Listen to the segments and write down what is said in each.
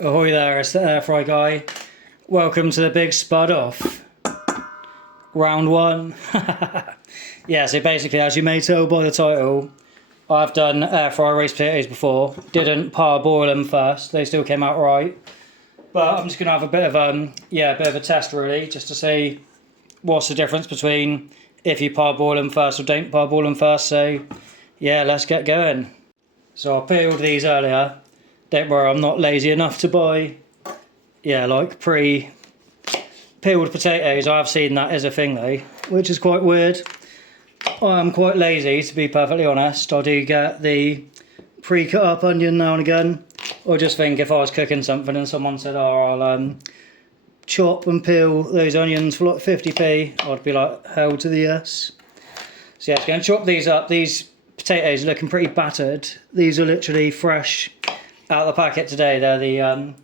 Ahoy there, it's the air fry guy. Welcome to the big spud off. Round one. Yeah, so basically, as you may tell by the title, I've done air fry roast potatoes before. Didn't parboil them first, they still came out right. But I'm just gonna have a bit of a bit of a test really, just to see what's the difference between if you parboil them first or don't parboil them first. So yeah, let's get going. So I peeled these earlier. Don't worry, I'm not lazy enough to buy, like pre-peeled potatoes. I have seen that as a thing though, which is quite weird. I am quite lazy, to be perfectly honest. I do get the pre-cut up onion now and again. Or just think if I was cooking something and someone said, oh, I'll chop and peel those onions for like 50p, I'd be like, hell to the yes. So yeah, just going to chop these up. These potatoes are looking pretty battered. These are literally fresh out of the packet today. They're the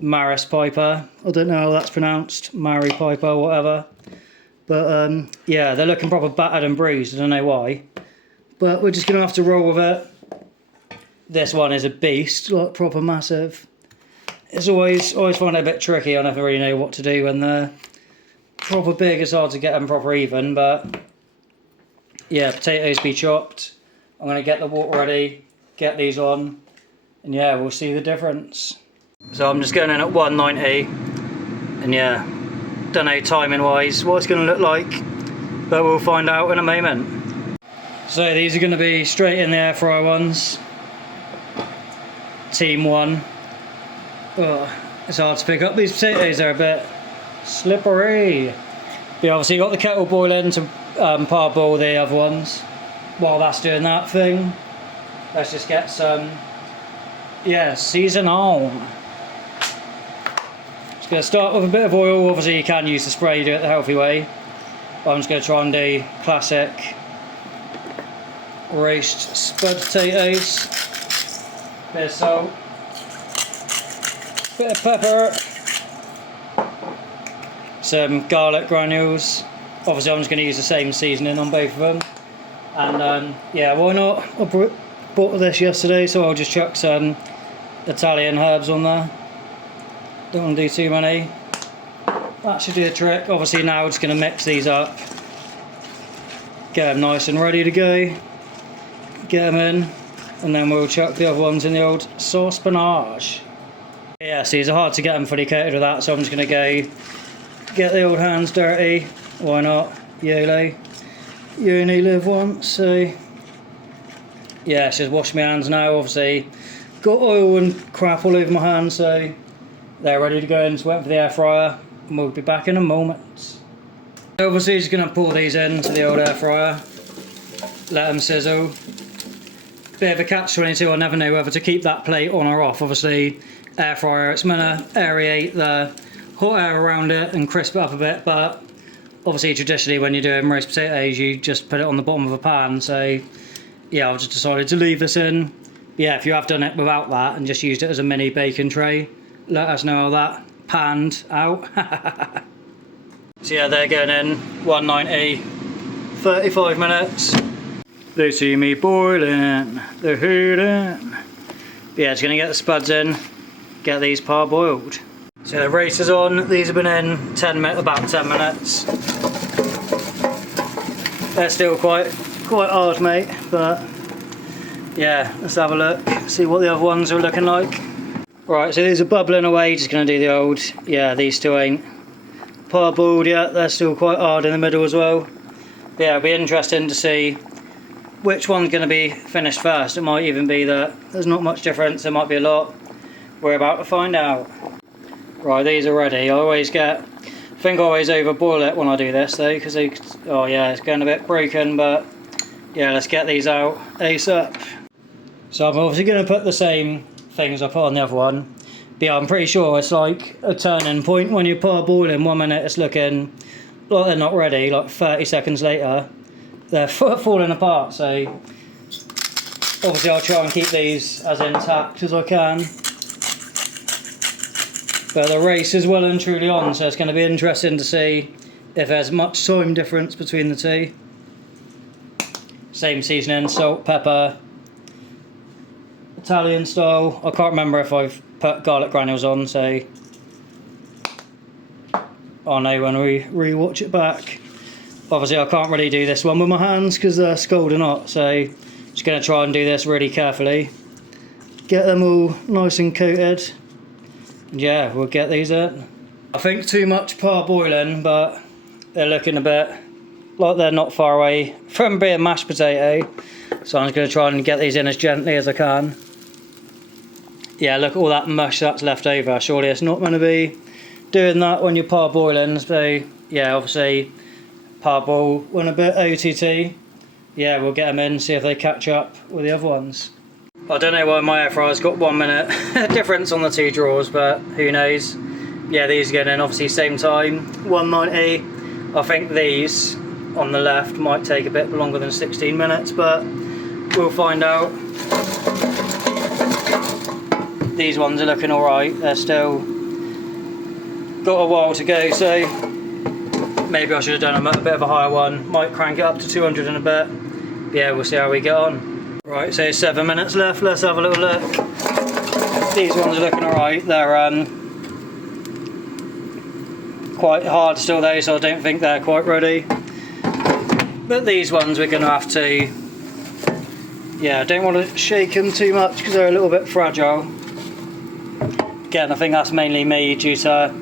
Maris Piper. I don't know how that's pronounced. Mary Piper, whatever. But yeah, they're looking proper battered and bruised. I don't know why. But we're just going to have to roll with it. This one is a beast, like proper massive. It's always find it a bit tricky. I never really know what to do when they're proper big. It's hard to get them proper even. But yeah, potatoes be chopped. I'm going to get the water ready, get these on. And yeah, we'll see the difference. So I'm just going in at 190, and yeah, don't know timing wise what it's going to look like, but we'll find out in a moment. So these are going to be straight in the air fryer ones. Team 1. Oh, it's hard to pick up these potatoes, they're a bit slippery. But obviously got the kettle boiling to parboil the other ones. While that's doing that thing, let's just get some season on. Just going to start with a bit of oil. Obviously you can use the spray, you do it the healthy way. But I'm just going to try and do classic roast spud potatoes. Bit of salt. Bit of pepper. Some garlic granules. Obviously I'm just going to use the same seasoning on both of them. And yeah, why not? I bought this yesterday, so I'll just chuck some Italian herbs on there. Don't want to do too many. That should do the trick. Obviously now we're just going to mix these up. Get them nice and ready to go. Get them in. And then we'll chuck the other ones in the old sauce panache. Yeah, see, it's hard to get them fully coated with that, so I'm just going to go get the old hands dirty. Why not? YOLO. You only live once, so yeah, it's just wash my hands now. Obviously got oil and crap all over my hands, so they're ready to go in. Just waiting for the air fryer, and we'll be back in a moment. Obviously just going to pour these into the old air fryer, let them sizzle. Bit of a catch-22, I never know whether to keep that plate on or off. Obviously air fryer, it's meant to aerate the hot air around it and crisp it up a bit, but obviously traditionally when you're doing roast potatoes you just put it on the bottom of a pan, so yeah, I've just decided to leave this in. Yeah, if you have done it without that and just used it as a mini bacon tray, let us know how that panned out. So yeah, they're going in 190, 35 minutes. They see me boiling, they're hooting. Yeah, just gonna get the spuds in, get these parboiled. So the race is on. These have been in about 10 minutes. They're still quite hard, mate, but yeah, let's have a look, see what the other ones are looking like. Right, so these are bubbling away, just going to do the old, these two ain't parboiled yet, they're still quite hard in the middle as well. But yeah, it'll be interesting to see which one's going to be finished first. It might even be that there's not much difference, there might be a lot. We're about to find out. Right, these are ready. I think I always overboil it when I do this though, because it's getting a bit broken, but yeah, let's get these out ASAP. So I'm obviously going to put the same things I put on the other one. But yeah, I'm pretty sure it's like a turning point when you're parboiling. 1 minute it's looking like they're not ready, like 30 seconds later they're falling apart, so obviously I'll try and keep these as intact as I can. But the race is well and truly on, so it's going to be interesting to see if there's much time difference between the two. Same seasoning, salt, pepper, Italian style. I can't remember if I've put garlic granules on, so I'll know when we re-watch it back. Obviously I can't really do this one with my hands because they're scalding hot, so just going to try and do this really carefully. Get them all nice and coated. And yeah, we'll get these in. I think too much parboiling, but they're looking a bit like they're not far away from being mashed potato. So I'm just going to try and get these in as gently as I can. Yeah, look at all that mush that's left over. Surely it's not going to be doing that when you're parboiling. So yeah, obviously parboil when a bit OTT. Yeah, we'll get them in, see if they catch up with the other ones. I don't know why my air fryer's got 1 minute difference on the two drawers, but who knows. Yeah, these are getting in obviously same time, 190. I think these on the left might take a bit longer than 16 minutes, but we'll find out. These ones are looking alright, they're still got a while to go, so maybe I should have done a bit of a higher one. Might crank it up to 200 in a bit. But yeah, we'll see how we get on. Right, so 7 minutes left, let's have a little look. These ones are looking alright, they're quite hard still though, so I don't think they're quite ready. But these ones we're going to have to, yeah, I don't want to shake them too much because they're a little bit fragile. Again, I think that's mainly me due to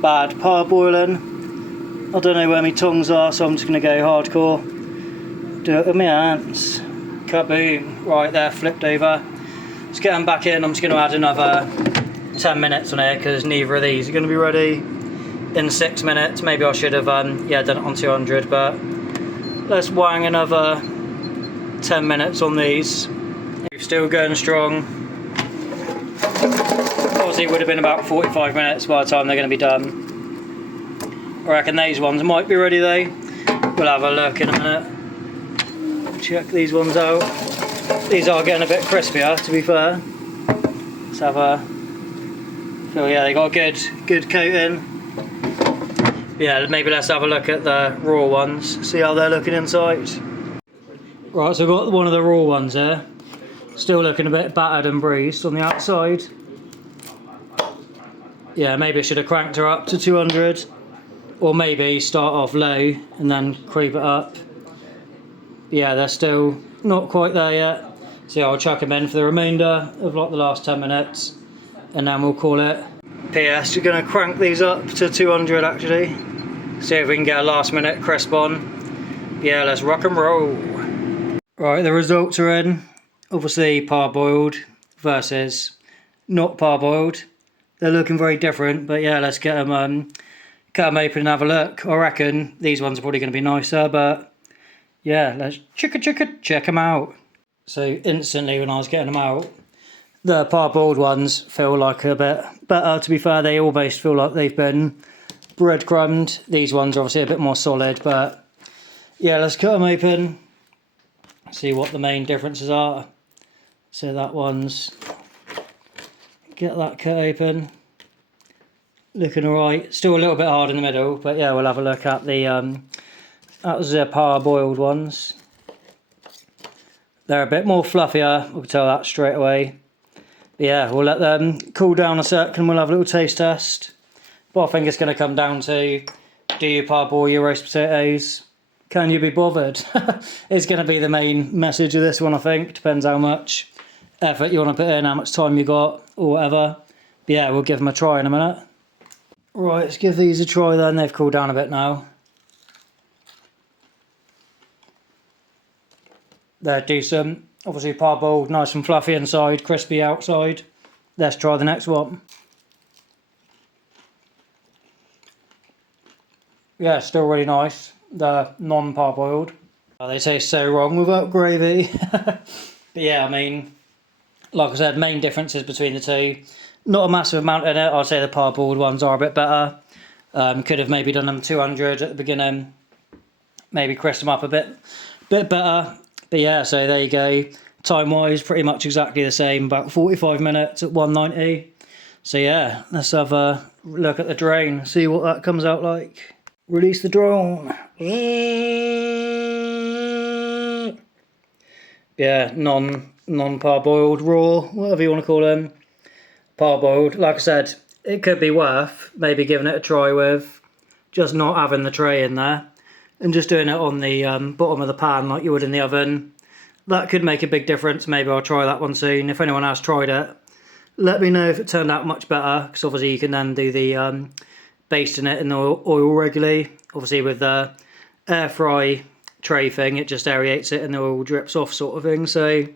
bad parboiling. I don't know where my tongs are, so I'm just going to go hardcore. Do it with my hands. Kaboom. Right, they're flipped over. Let's get them back in. I'm just going to add another 10 minutes on here because neither of these are going to be ready in 6 minutes. Maybe I should have yeah, done it on 200, but let's wang another 10 minutes on these. We're still going strong. Obviously it would have been about 45 minutes by the time they're going to be done. I reckon these ones might be ready though. We'll have a look in a minute. Check these ones out. These are getting a bit crispier, to be fair. Let's have a feel. Yeah, they got a good coating. Yeah, maybe let's have a look at the raw ones. See how they're looking inside. Right, so I've got one of the raw ones here. Still looking a bit battered and bruised on the outside. Yeah, maybe I should have cranked her up to 200. Or maybe start off low and then creep it up. Yeah, they're still not quite there yet. So I'll chuck them in for the remainder of like the last 10 minutes. And then we'll call it. PS, you're going to crank these up to 200 actually. See if we can get a last minute crisp on. Yeah, let's rock and roll. Right, the results are in. Obviously parboiled versus not parboiled. They're looking very different, but yeah, let's get them cut them open and have a look. I reckon these ones are probably going to be nicer, but yeah, let's check them out. So instantly when I was getting them out, the parboiled ones feel like a bit better. To be fair, they almost feel like they've been breadcrumbed. These ones are obviously a bit more solid, but yeah, let's cut them open, see what the main differences are. So that one's, get that cut open. Looking alright, still a little bit hard in the middle, but yeah, we'll have a look at the parboiled ones. They're a bit more fluffier, we can tell that straight away. But yeah, we'll let them cool down a sec and we'll have a little taste test. But I think it's going to come down to, do you parboil your roast potatoes? Can you be bothered? It's going to be the main message of this one, I think. Depends how much effort you want to put in, how much time you got, or whatever. But yeah, we'll give them a try in a minute. Right, let's give these a try then. They've cooled down a bit now. They're decent. Obviously parboiled, nice and fluffy inside, crispy outside. Let's try the next one. Yeah, still really nice. They're non-parboiled. They taste so wrong without gravy. But yeah, I mean, like I said, main differences between the two. Not a massive amount in it. I'd say the parboiled ones are a bit better. Could have maybe done them 200 at the beginning. Maybe crisp them up a bit better. But yeah, so there you go. Time-wise, pretty much exactly the same. About 45 minutes at 190. So yeah, let's have a look at the drone. See what that comes out like. Release the drone. Yeah, non-parboiled, raw, whatever you want to call them. parboiled. Like I said, it could be worth maybe giving it a try with just not having the tray in there and just doing it on the bottom of the pan like you would in the oven. That could make a big difference. Maybe I'll try that one soon. If anyone has tried it, let me know if it turned out much better, because obviously you can then do the basting it in the oil regularly. Obviously with the air fry tray thing, it just aerates it and the oil drips off sort of thing. So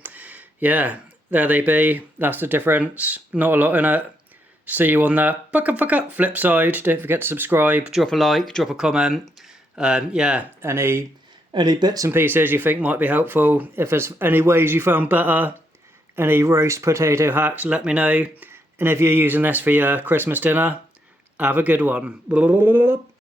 yeah, there they be. That's the difference. Not a lot in it. See you on the flip side. Don't forget to subscribe, drop a like, drop a comment. Yeah, any bits and pieces you think might be helpful. If there's any ways you found better, any roast potato hacks, let me know. And if you're using this for your Christmas dinner, have a good one.